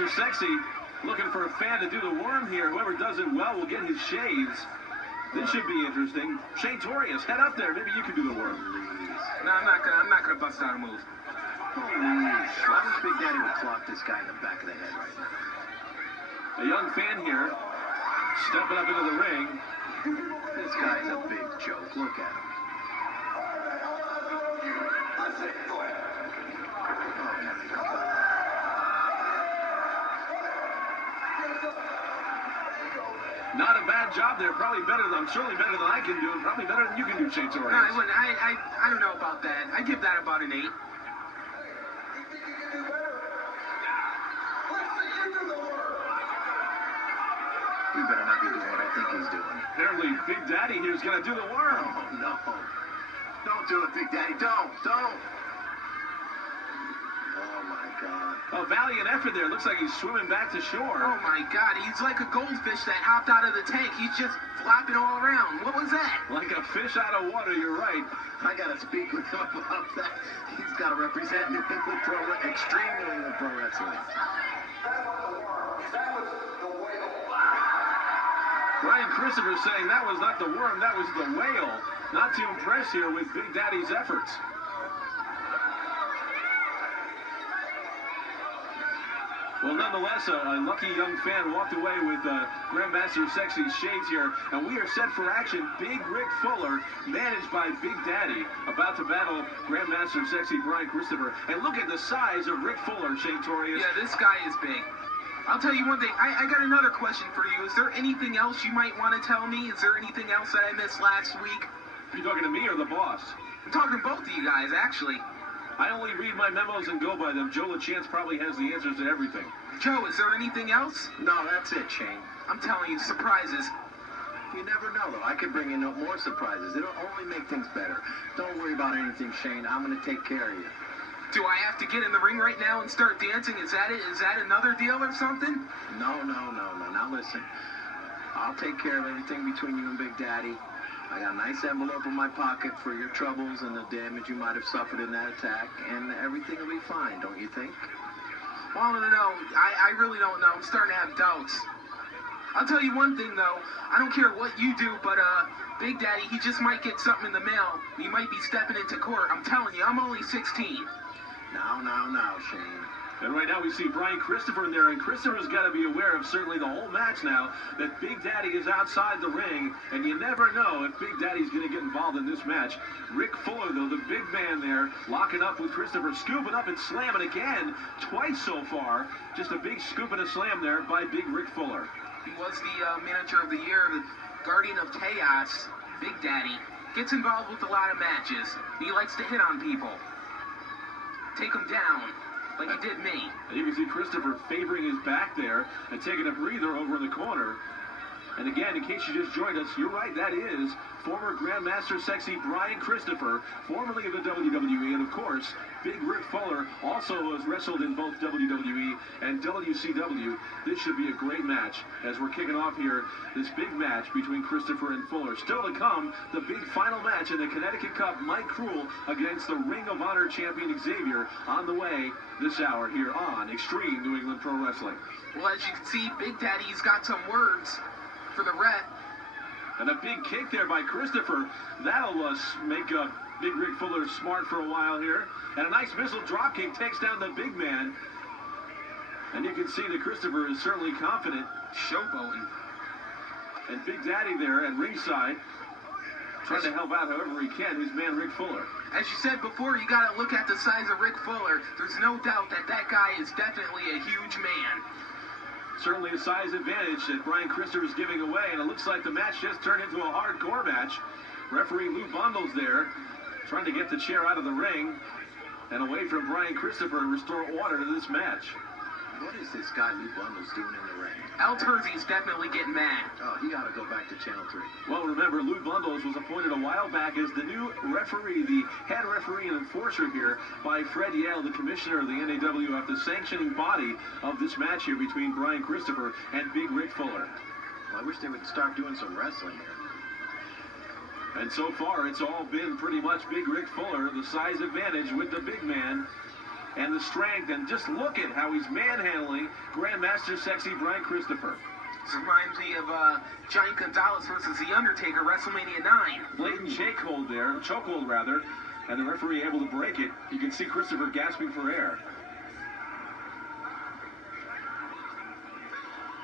Grandmaster Sexay looking for a fan to do the worm here. Whoever does it well will get his shades. This should be interesting. Shane Torius, head up there. Maybe you can do the worm. No, I'm not gonna bust out a move. Why wish Big Daddy would clock this guy in the back of the head right now? A young fan here, stepping up into the ring. This guy's a big joke. Look at him. Not a bad job there. Probably better than, certainly better than I can do, and probably better than you can do, Shane Torius. No, I wouldn't. I don't know about that. I give that about an 8. He better not be doing what I think he's doing. Apparently, Big Daddy here is going to do the worm. Oh, no. Don't do it, Big Daddy. Don't. Oh, my God. A valiant effort there. Looks like he's swimming back to shore. Oh, my God. He's like a goldfish that hopped out of the tank. He's just flopping all around. What was that? Like a fish out of water, you're right. I got to speak with him about that. He's got to represent New England Extreme New England Pro Wrestling. Brian Christopher saying that was not the worm, that was the whale. Not too impressed here with Big Daddy's efforts. Well, nonetheless, a lucky young fan walked away with Grandmaster Sexay's shades here, and we are set for action. Big Rick Fuller, managed by Big Daddy, about to battle Grandmaster Sexay Brian Christopher. And look at the size of Rick Fuller, Shane Torius. Yeah, this guy is big. I'll tell you one thing. I got another question for you. Is there anything else you might want to tell me? Is there anything else that I missed last week? Are you talking to me or the boss? I'm talking to both of you guys, actually. I only read my memos and go by them. Joe LaChance probably has the answers to everything. Joe, is there anything else? No, that's it, Shane. I'm telling you, surprises. You never know, though. I could bring in more surprises. It'll only make things better. Don't worry about anything, Shane. I'm going to take care of you. Do I have to get in the ring right now and start dancing? Is that it? Is that another deal or something? No. Now listen. I'll take care of everything between you and Big Daddy. I got a nice envelope in my pocket for your troubles and the damage you might have suffered in that attack, and everything will be fine, don't you think? Well, no. I really don't know. I'm starting to have doubts. I'll tell you one thing, though. I don't care what you do, but, Big Daddy, he just might get something in the mail. He might be stepping into court. I'm telling you, I'm only 16. Now, Shane. And right now we see Brian Christopher in there, and Christopher's got to be aware of certainly the whole match now that Big Daddy is outside the ring, and you never know if Big Daddy's going to get involved in this match. Rick Fuller, though, the big man there, locking up with Christopher, scooping up and slamming again, twice so far. Just a big scoop and a slam there by Big Rick Fuller. He was the manager of the year, the Guardian of Chaos. Big Daddy gets involved with a lot of matches. He likes to hit on people. Take him down, like he did me. And you can see Christopher favoring his back there and taking a breather over in the corner. And again, in case you just joined us, you're right, that is former Grandmaster Sexay Brian Christopher, formerly of the WWE, and of course, Big Rick Fuller also has wrestled in both WWE and WCW. This should be a great match as we're kicking off here, this big match between Christopher and Fuller. Still to come, the big final match in the Connecticut Cup, Mike Cruel against the Ring of Honor champion Xavier, on the way this hour here on Extreme New England Pro Wrestling. Well, as you can see, Big Daddy's got some words for the rep. And a big kick there by Christopher. That'll make Big Rick Fuller smart for a while here. And a nice missile drop kick takes down the big man. And you can see that Christopher is certainly confident. Showboating. And Big Daddy there at ringside, trying to help out however he can, his man Rick Fuller. As you said before, you got to look at the size of Rick Fuller. There's no doubt that that guy is definitely a huge man. Certainly a size advantage that Brian Christopher is giving away, and it looks like the match just turned into a hardcore match. Referee Lou Bundles there, trying to get the chair out of the ring and away from Brian Christopher and restore order to this match. What is this guy Lou Bundles doing in the ring? El Terzi's definitely getting mad. Oh, he got to go back to Channel 3. Well, remember, Lou Bundles was appointed a while back as the new referee, the head referee and enforcer here by Fred Yale, the commissioner of the NAWF, the sanctioning body of this match here between Brian Christopher and Big Rick Fuller. Well, I wish they would start doing some wrestling here. And so far, it's all been pretty much Big Rick Fuller, the size advantage with the big man. and the strength, and just look at how he's manhandling Grandmaster Sexy Brian Christopher. This reminds me of Giant Gonzalez versus The Undertaker, WrestleMania 9. Blatant chokehold rather, and the referee able to break it. You can see Christopher gasping for air.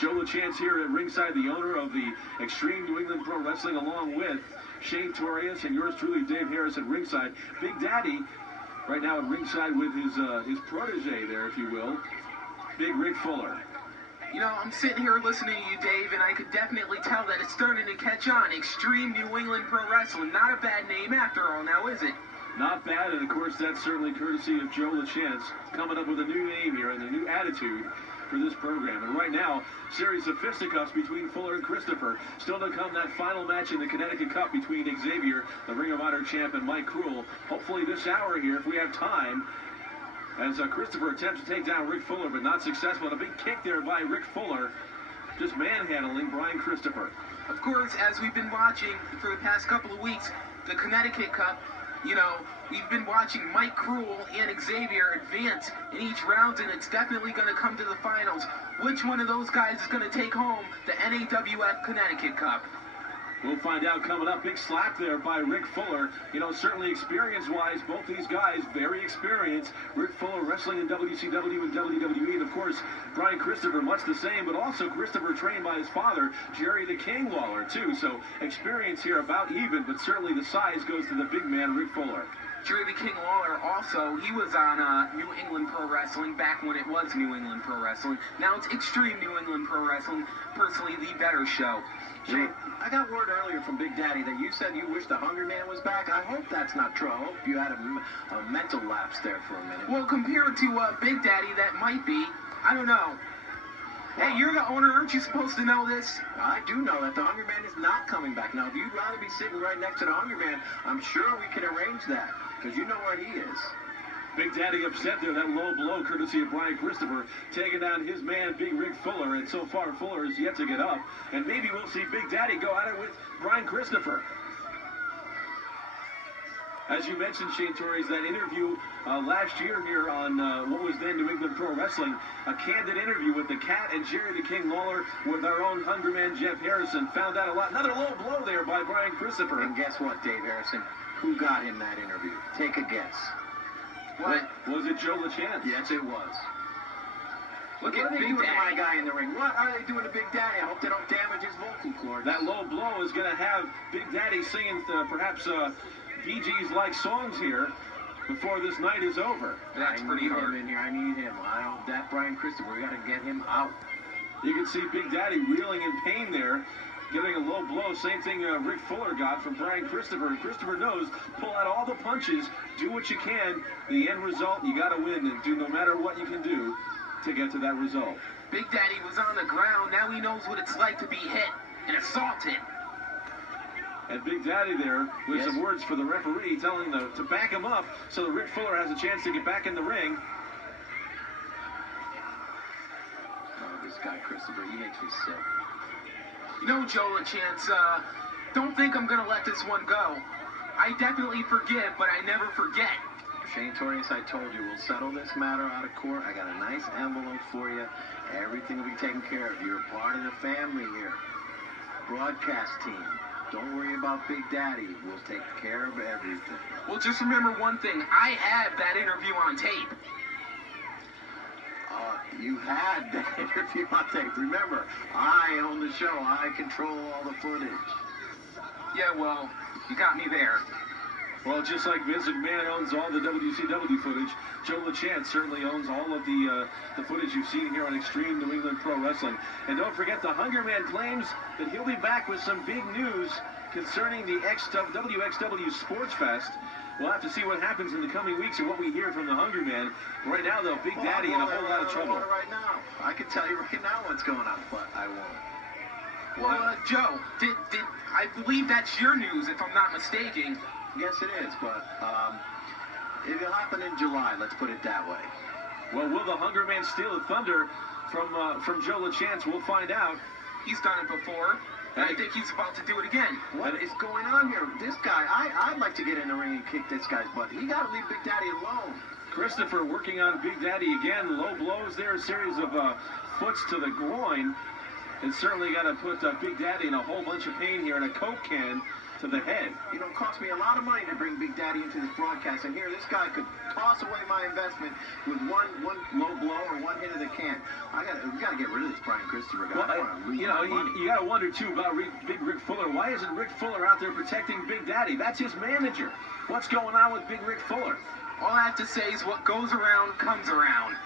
Joe LaChance here at ringside, the owner of the Extreme New England Pro Wrestling, along with Shane Torres and yours truly, Dave Harris, at ringside. Big Daddy right now at ringside with his protege there, if you will, Big Rick Fuller. You know, I'm sitting here listening to you, Dave, and I could definitely tell that it's starting to catch on. Extreme New England Pro Wrestling. Not a bad name after all now, is it? Not bad, and of course that's certainly courtesy of Joe LaChance coming up with a new name here and a new attitude for this program. And right now, series of fisticuffs between Fuller and Christopher. Still to come, that final match in the Connecticut Cup between Xavier, the Ring of Honor champ, and Mike Cruel. Hopefully this hour here, if we have time, as Christopher attempts to take down Rick Fuller, but not successful. And a big kick there by Rick Fuller, just manhandling Brian Christopher. Of course, as we've been watching for the past couple of weeks, the Connecticut Cup, you know, we've been watching Mike Cruel and Xavier advance in each round, and it's definitely going to come to the finals. Which one of those guys is going to take home the NAWF Connecticut Cup? We'll find out coming up. Big slap there by Rick Fuller. You know, certainly experience-wise, both these guys very experienced. Rick Fuller wrestling in WCW and WWE, and of course, Brian Christopher much the same, but also Christopher trained by his father, Jerry the King Lawler, too. So experience here about even, but certainly the size goes to the big man, Rick Fuller. Jerry the King Lawler also, he was on New England Pro Wrestling back when it was New England Pro Wrestling. Now it's Extreme New England Pro Wrestling, personally the better show. Shane, I got word earlier from Big Daddy that you said you wish the Hungry Man was back. I hope that's not true. I hope you had a mental lapse there for a minute. Well, compared to Big Daddy, that might be. I don't know. Hey, you're the owner. Aren't you supposed to know this? I do know that the Hungry Man is not coming back. Now, if you'd rather be sitting right next to the Hungry Man, I'm sure we can arrange that, because you know where he is. Big Daddy upset there, that low blow courtesy of Brian Christopher, taking down his man, Big Rick Fuller, and so far Fuller is yet to get up. And maybe we'll see Big Daddy go at it with Brian Christopher. As you mentioned, Shane Torres, that interview last year here on what was then New England Pro Wrestling, a candid interview with the Cat and Jerry the King Lawler with our own Hungry Man, Jeff Harrison. Found out a lot. Another low blow there by Brian Christopher. And guess what, Dave Harrison? Who got him that interview? Take a guess. What? Was it Joe LaChance? Yes, it was. Look What at are they Big doing to my Daddy. guy in the ring? What are they doing to Big Daddy? I hope they don't damage his vocal cords. That low blow is going to have Big Daddy singing perhaps Bee Gees-like songs here before this night is over. That's pretty hard. In here. I need him. That Brian Christopher, we got to get him out. You can see Big Daddy reeling in pain there, getting a low blow. Same thing Rick Fuller got from Brian Christopher. And Christopher knows, pull out all the punches, do what you can. The end result, you got to win and do no matter what you can do to get to that result. Big Daddy was on the ground. Now he knows what it's like to be hit and assaulted. And Big Daddy there with Yes. some words for the referee, telling him to back him up so that Rick Fuller has a chance to get back in the ring. Oh, this guy Christopher, he makes me sick. You know, Joe LaChance, don't think I'm going to let this one go. I definitely forgive, but I never forget. Shane Torres, I told you, we'll settle this matter out of court. I got a nice envelope for you. Everything will be taken care of. You're a part of the family here. Broadcast team. Don't worry about Big Daddy. We'll take care of everything. Well, just remember one thing. I have that interview on tape. You had that interview on tape. Remember, I own the show. I control all the footage. Yeah, well, you got me there. Well, just like Vince McMahon owns all the WCW footage, Joe LaChance certainly owns all of the footage you've seen here on Extreme New England Pro Wrestling. And don't forget, the Hunger Man claims that he'll be back with some big news concerning the WXW Sports Fest. We'll have to see what happens in the coming weeks and what we hear from the Hungry Man. Right now, though, Big Daddy in a whole lot of trouble. Right now, I can tell you right now what's going on, but I won't. Well, Joe, did I believe that's your news, if I'm not mistaken. Yes, it is, but it'll happen in July. Let's put it that way. Well, will the Hunger Man steal the thunder from Joe LaChance? We'll find out. He's done it before, and I think he's about to do it again. What is going on here? This guy, I'd like to get in the ring and kick this guy's butt. You got to leave Big Daddy alone. Christopher working on Big Daddy again. Low blows there, a series of foots to the groin. And certainly got to put Big Daddy in a whole bunch of pain here, and a Coke can to the head. You know, it cost me a lot of money to bring Big Daddy into this broadcast, and here this guy could toss away my investment with one low blow or one hit of the can. We gotta get rid of this Brian Christopher guy. Well, you got to wonder too about Big Rick Fuller. Why isn't Rick Fuller out there protecting Big Daddy? That's his manager. What's going on with Big Rick Fuller? All I have to say is what goes around comes around.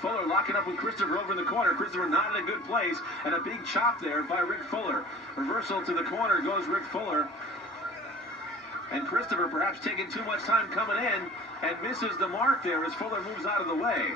Fuller locking up with Christopher over in the corner. Christopher not in a good place, and a big chop there by Rick Fuller. Reversal to the corner goes Rick Fuller. And Christopher perhaps taking too much time coming in and misses the mark there as Fuller moves out of the way.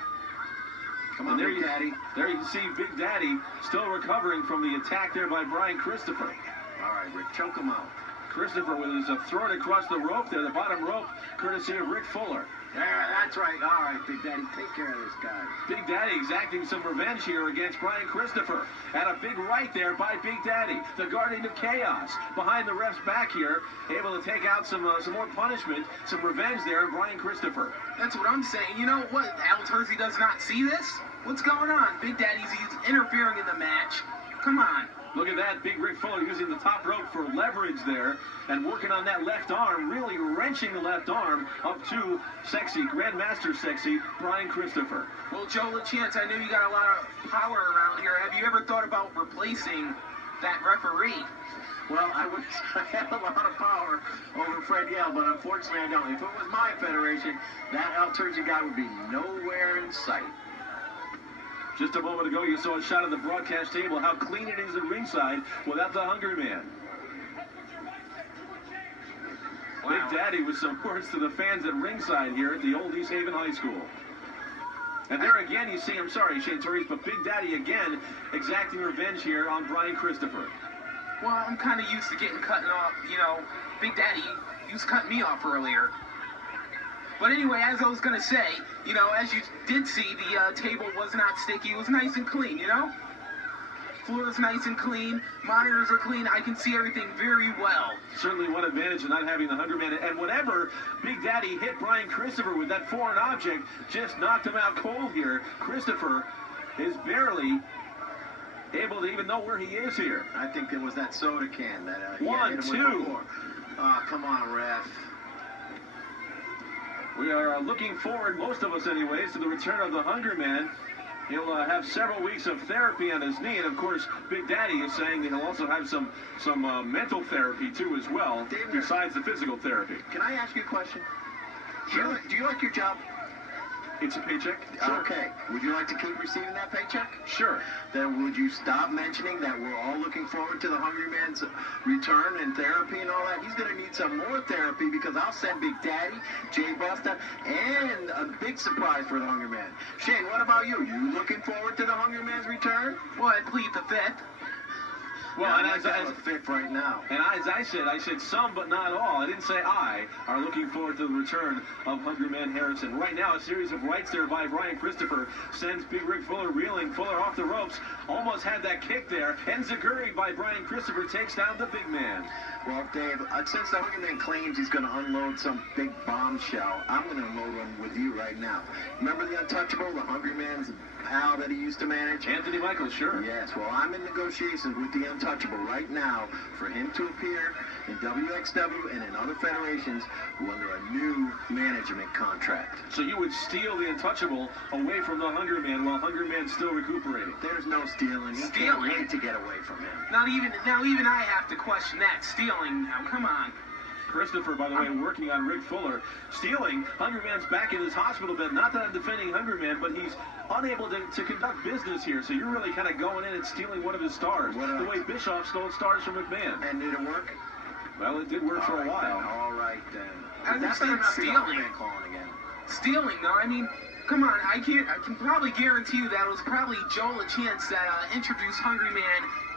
Come on, Big Daddy. There you can see Big Daddy still recovering from the attack there by Brian Christopher. All right, Rick, choke him out. Christopher with his throat across the rope there, the bottom rope, courtesy of Rick Fuller. Yeah, that's right. All right, Big Daddy, take care of this guy. Big Daddy exacting some revenge here against Brian Christopher. And a big right there by Big Daddy, the guardian of chaos. Behind the ref's back here, able to take out some more punishment, some revenge there on Brian Christopher. That's what I'm saying. You know what? L.G.O.C does not see this? What's going on? Big Daddy's interfering in the match. Come on. Look at that, Big Rick Fuller using the top rope for leverage there and working on that left arm, really wrenching the left arm up to Sexy, Grandmaster Sexy, Brian Christopher. Well, Joe LaChance, I know you got a lot of power around here. Have you ever thought about replacing that referee? Well, I have a lot of power over Fred Yell, but unfortunately I don't. If it was my federation, that L.G.O.C guy would be nowhere in sight. Just a moment ago, you saw a shot of the broadcast table, how clean it is at ringside without the Hungry Man. Wow. Big Daddy with some words to the fans at ringside here at the old East Haven High School. And there again, you see, I'm sorry, Shane Torres, but Big Daddy again exacting revenge here on Brian Christopher. Well, I'm kind of used to getting cut off. You know, Big Daddy, he was cutting me off earlier. But anyway, as I was going to say, you know, as you did see, the table was not sticky. It was nice and clean, you know? Floor is nice and clean. Monitors are clean. I can see everything very well. Certainly one advantage of not having the 100-man. And whatever Big Daddy hit Brian Christopher with that foreign object just knocked him out cold here. Christopher is barely able to even know where he is here. I think it was that soda can that hit him with 1, 2. before. Oh, come on, ref. We are looking forward, most of us anyways, to the return of the Hungry Man. He'll have several weeks of therapy on his knee, and of course, Big Daddy is saying that he'll also have some mental therapy too as well, besides the physical therapy. Can I ask you a question? Sure. Do you like your job? It's a paycheck? Sure. Okay. Would you like to keep receiving that paycheck? Sure. Then would you stop mentioning that we're all looking forward to the Hungry Man's return and therapy and all that? He's going to need some more therapy because I'll send Big Daddy, Jay Busta, and a big surprise for the Hungry Man. Shane, what about you? You looking forward to the Hungry Man's return? Well, I plead the fifth. Well, and as a fifth right now. And as I said some but not all. I didn't say I are looking forward to the return of Hungry Man Harrison. Right now, a series of rights there by Brian Christopher sends Big Rick Fuller reeling. Fuller off the ropes. Almost had that kick there. Enziguri by Brian Christopher takes down the big man. Well, Dave, since the Hungry Man claims he's going to unload some big bombshell, I'm going to unload one with you right now. Remember the Untouchable, the Hungry Man's pal that he used to manage? Anthony Michaels, sure. Yes, well, I'm in negotiations with the Untouchable right now for him to appear in WXW and in other federations under a new management contract. So you would steal the Untouchable away from the Hungry Man while Hungry Man's still recuperating? There's no stealing. He can't wait to get away from him. Now even I have to question that. Stealing, now come on. Christopher, by the way, working on Rick Fuller. Stealing, Hungry Man's back in his hospital bed. Not that I'm defending Hungry Man, but he's unable to conduct business here. So you're really kind of going in and stealing one of his stars. The way Bischoff stole stars from McMahon. And did it work? Well, it did work for a while. All right, then. I understand stealing. Stealing, though. I mean, come on. I can probably guarantee you that it was probably Joe LaChance that introduced Hungry Man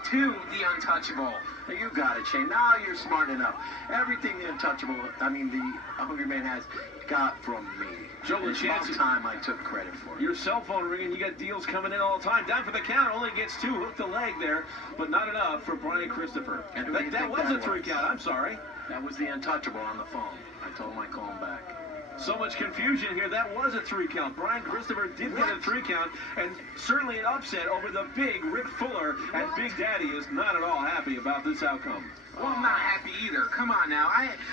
to the Untouchable. Now, you got it, Shane. Now you're smart enough. Everything the Untouchable, the Hungry Man has got from me. Joe LaChance, it's about time I took credit for it. Your cell phone ringing, you got deals coming in all the time. Down for the count, only gets 2, hooked the leg there, but not enough for Brian Christopher. And that was a 3 count, I'm sorry. That was the Untouchable on the phone. I told him I'd call him back. So much confusion here. That was a 3 count. Brian Christopher did get a 3 count, and certainly an upset over the big Rick Fuller. And Big Daddy is not at all happy about this outcome. Well, I'm not happy either. Come on now.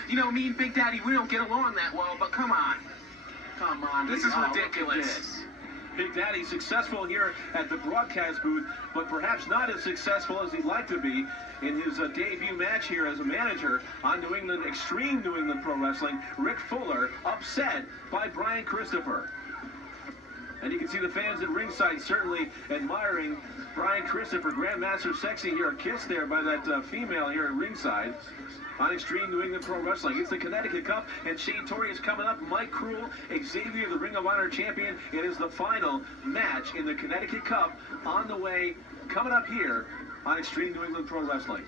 Me and Big Daddy, we don't get along that well, but come on. Come on. This is look at ridiculous. this. Big Daddy successful here at the broadcast booth, but perhaps not as successful as he'd like to be in his debut match here as a manager on New England, Extreme New England Pro Wrestling. Rick Fuller upset by Brian Christopher. And you can see the fans at ringside certainly admiring Brian Christopher, Grandmaster Sexy here. A kiss there by that female here at ringside on Extreme New England Pro Wrestling. It's the Connecticut Cup, and Shane Torrey is coming up. Mike Cruel, Xavier, the Ring of Honor champion. It is the final match in the Connecticut Cup on the way, coming up here on Extreme New England Pro Wrestling.